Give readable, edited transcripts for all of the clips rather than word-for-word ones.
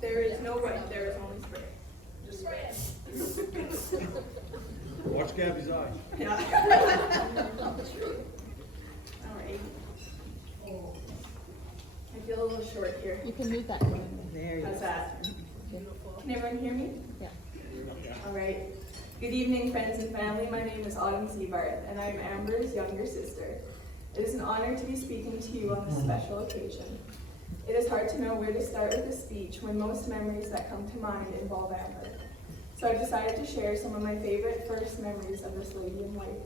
There is no right, there is only spray. Just spray it. Watch Gabby's eye. Yeah. Alright. I feel a little short here. You can move that. There you How's go. that? Can everyone hear me? Yeah. Alright. Good evening, friends and family. My name is Autumn Seabarth, and I am Amber's younger sister. It is an honor to be speaking to you on this special occasion. It is hard to know where to start with a speech when most memories that come to mind involve Amber. So I've decided to share some of my favorite first memories of this lady in white.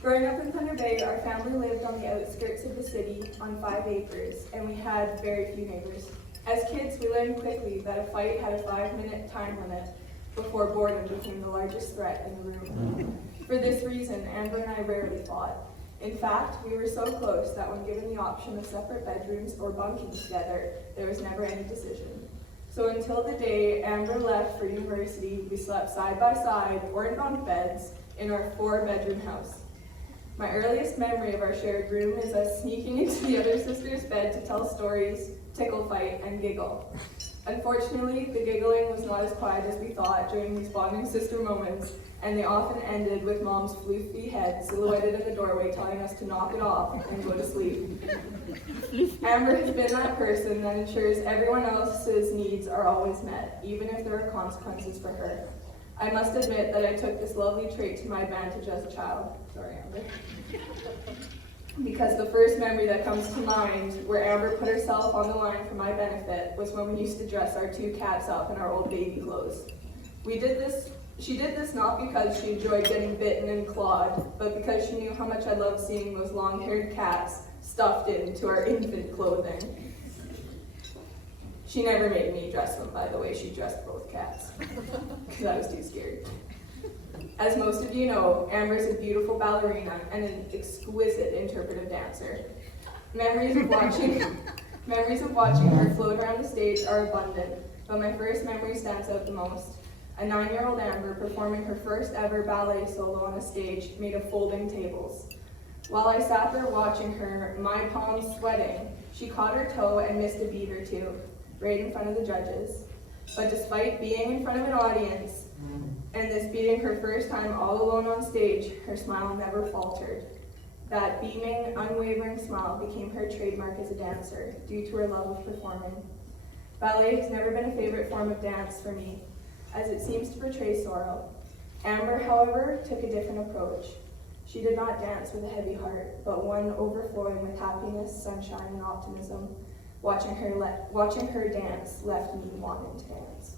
Growing up in Thunder Bay, our family lived on the outskirts of the city on 5 acres, and we had very few neighbors. As kids, we learned quickly that a fight had a 5-minute time limit before boredom became the largest threat in the room. For this reason, Amber and I rarely fought. In fact, we were so close that when given the option of separate bedrooms or bunking together, there was never any decision. So until the day Amber left for university, we slept side by side or in bunk beds in our 4-bedroom house. My earliest memory of our shared room is us sneaking into the other sister's bed to tell stories, tickle fight, and giggle. Unfortunately, the giggling was not as quiet as we thought during these bonding sister moments, and they often ended with Mom's floofy head silhouetted in the doorway telling us to knock it off and go to sleep. Amber has been that person that ensures everyone else's needs are always met, even if there are consequences for her. I must admit that I took this lovely trait to my advantage as a child. Sorry, Amber. Because the first memory that comes to mind where Amber put herself on the line for my benefit was when we used to dress our 2 cats up in our old baby clothes. She did this not because she enjoyed getting bitten and clawed, but because she knew how much I loved seeing those long-haired cats stuffed into our infant clothing. She never made me dress them, by the way. She dressed both cats, because I was too scared. As most of you know, Amber is a beautiful ballerina and an exquisite interpretive dancer. Memories of watching her float around the stage are abundant, but my first memory stands out the most. A 9-year-old Amber performing her first ever ballet solo on a stage made of folding tables. While I sat there watching her, my palms sweating, she caught her toe and missed a beat or two, right in front of the judges. But despite being in front of an audience, and this being her first time all alone on stage, her smile never faltered. That beaming, unwavering smile became her trademark as a dancer, due to her love of performing. Ballet has never been a favorite form of dance for me, as it seems to portray sorrow. Amber, however, took a different approach. She did not dance with a heavy heart, but one overflowing with happiness, sunshine, and optimism. Watching her dance left me wanting to dance.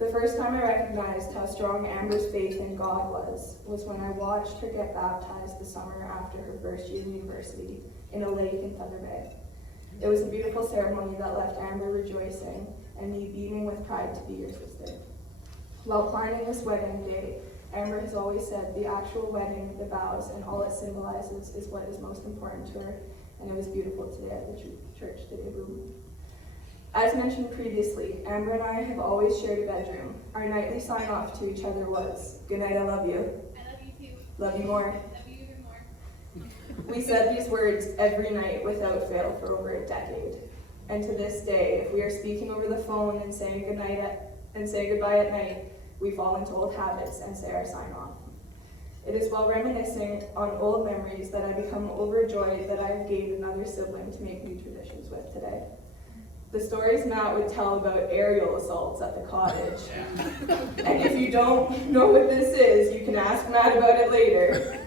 The first time I recognized how strong Amber's faith in God was when I watched her get baptized the summer after her first year of university in a lake in Thunder Bay. It was a beautiful ceremony that left Amber rejoicing and me beaming with pride to be your sister. While planning this wedding day, Amber has always said the actual wedding, the vows, and all it symbolizes is what is most important to her, and it was beautiful today at the church today. Boom. As mentioned previously, Amber and I have always shared a bedroom. Our nightly sign-off to each other was, "Good night, I love you." I love you too. Love you more. Love you even more. We said these words every night without fail for over a decade. And to this day, if we are speaking over the phone and saying goodbye at night, we fall into old habits and say our sign-off. It is while reminiscing on old memories that I become overjoyed that I have gained another sibling to make new traditions with today. The stories Matt would tell about aerial assaults at the cottage. And if you don't know what this is, you can ask Matt about it later.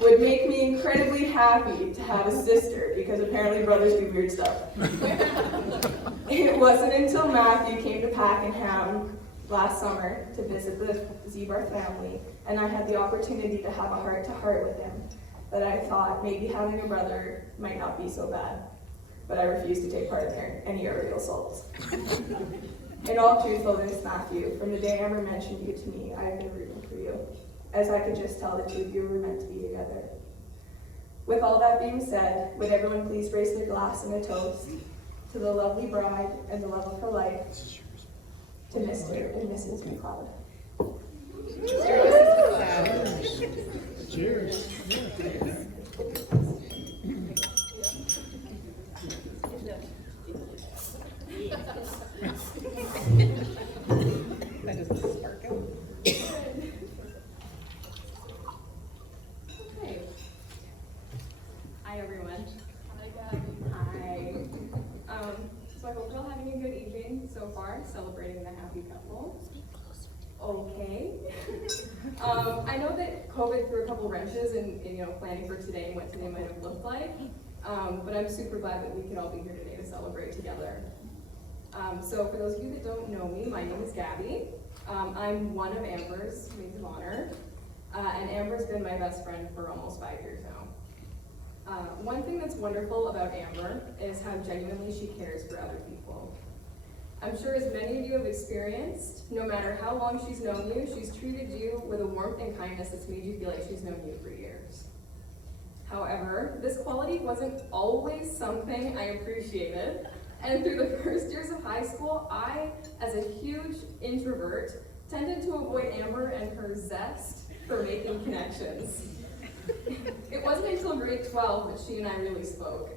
Would make me incredibly happy to have a sister, because apparently brothers do weird stuff. It wasn't until Matthew came to Pakenham last summer to visit the Zebarth family, and I had the opportunity to have a heart-to-heart with him, that I thought maybe having a brother might not be so bad. But I refused to take part in any aerial assaults. In all truthfulness, Matthew, from the day Amber mentioned you to me, I have been rooting for you, as I could just tell the two of you were meant to be together. With all that being said, would everyone please raise their glass in a toast to the lovely bride and the love of her life, to Mr. and Mrs. McLeod. Cheers. everyone. Hi, Gabby. Hi. So I hope you're all having a good evening so far, celebrating the happy couple. Okay. I know that COVID threw a couple wrenches in planning for today and what today might have looked like, but I'm super glad that we could all be here today to celebrate together. So for those of you that don't know me, my name is Gabby. I'm one of Amber's maids of honor, and Amber's been my best friend for almost 5 years now. One thing that's wonderful about Amber is how genuinely she cares for other people. I'm sure as many of you have experienced, no matter how long she's known you, she's treated you with a warmth and kindness that's made you feel like she's known you for years. However, this quality wasn't always something I appreciated, and through the first years of high school, I, as a huge introvert, tended to avoid Amber and her zest for making connections. It wasn't until grade 12 that she and I really spoke.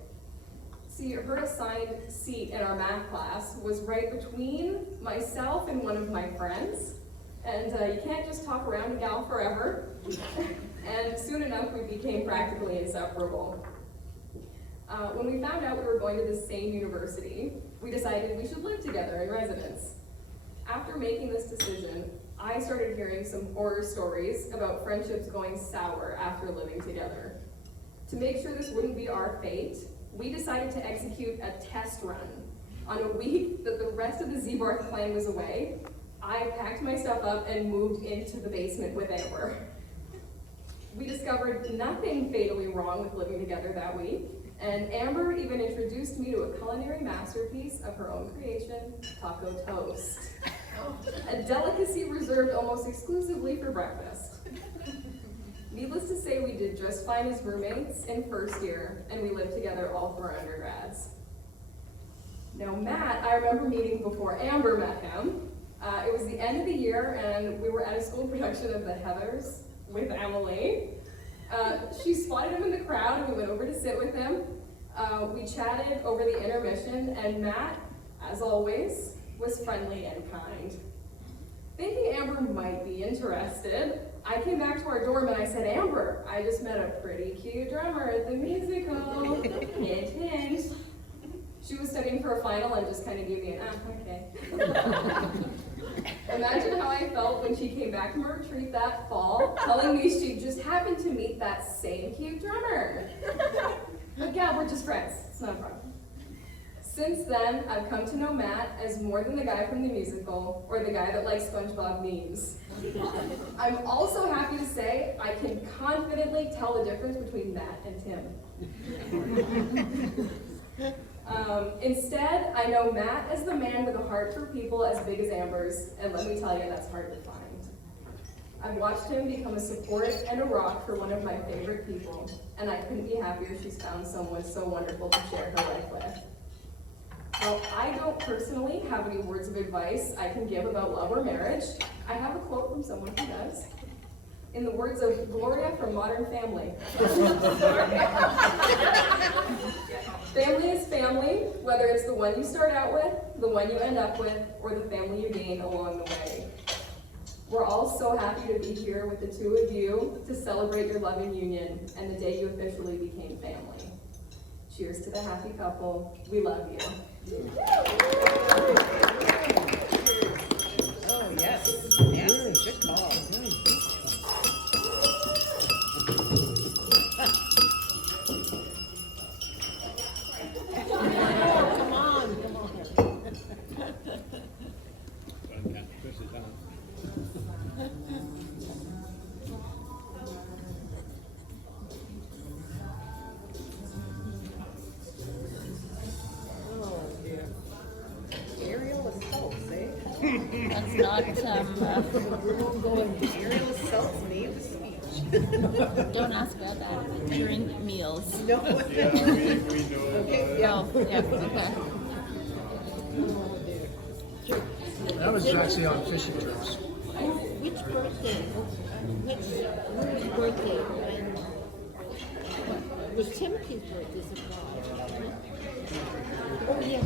See, her assigned seat in our math class was right between myself and one of my friends, and you can't just talk around a gal forever. And soon enough, we became practically inseparable. When we found out we were going to the same university, we decided we should live together in residence. After making this decision, I started hearing some horror stories about friendships going sour after living together. To make sure this wouldn't be our fate, we decided to execute a test run. On a week that the rest of the Z-Barth clan was away, I packed my stuff up and moved into the basement with Amber. We discovered nothing fatally wrong with living together that week, and Amber even introduced me to a culinary masterpiece of her own creation, taco toast. A delicacy reserved almost exclusively for breakfast. Needless to say, we did just fine as roommates in first year, and we lived together all through our undergrads. Now Matt, I remember meeting before Amber met him. It was the end of the year, and we were at a school production of The Heathers with Emily. She spotted him in the crowd, and we went over to sit with him. We chatted over the intermission, and Matt, as always, was friendly and kind. Thinking Amber might be interested, I came back to our dorm and I said, Amber, I just met a pretty cute drummer at the musical. Hint, hint. She was studying for a final and just kind of gave me an, okay. Imagine how I felt when she came back from her retreat that fall, telling me she just happened to meet that same cute drummer. But yeah, we're just friends. It's not a problem. Since then, I've come to know Matt as more than the guy from the musical or the guy that likes SpongeBob memes. I'm also happy to say I can confidently tell the difference between Matt and Tim. Instead, I know Matt as the man with a heart for people as big as Amber's, and let me tell you, that's hard to find. I've watched him become a support and a rock for one of my favorite people, and I couldn't be happier she's found someone so wonderful to share her life with. While I don't personally have any words of advice I can give about love or marriage, I have a quote from someone who does. In the words of Gloria from Modern Family. Family is family, whether it's the one you start out with, the one you end up with, or the family you gain along the way. We're all so happy to be here with the two of you to celebrate your loving union and the day you officially became family. Cheers to the happy couple. We love you. Oh, yes. Yes, good call. Come on, come on. That's not, Ariel Seltz made the speech. don't ask about that during meals. No. Yeah, we know Okay, about it. yeah. Oh, yeah, okay. Oh, dear. That was actually on fishing trips. Which birthday? Whose birthday? It was Timothy's birthday, surprise. Oh, yes.